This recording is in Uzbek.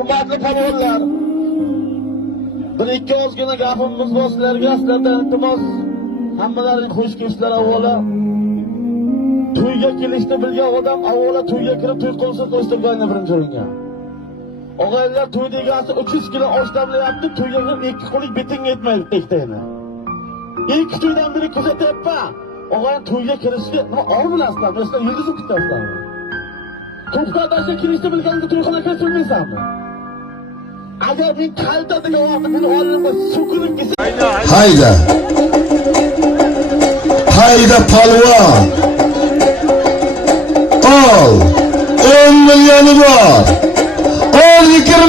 Hurmatli polvonlar, bir ikki ozgina gapimiz bor sizlarga. Sizlardan iltimos, hammalaring xush kelibsizlar. Avvalo to'yga kelishni bilgan odam avvalo to'yga kirib to'y qilsa qo'yishtirganlar birinchi o'ringa. Og'aylar to'y degasi 300 kilo osh damlayapti, to'yga kirib ikki qo'lik betingga yetmaydi ikkitayni. İlk to'ydan biri kuzatyapman. Og'aylar to'yga kirishga nima or bilasizlar? Sizlar yulduzim kutyapsizlarmi? To'xtatashga kirishni bilganda to'yxona kirmaysanmi? Agar men kaltadigan vaqtda meni oldimga so'kinib kelsa, hayda. Hayda polvon. Ol. 10 milyoni bor. Ol 2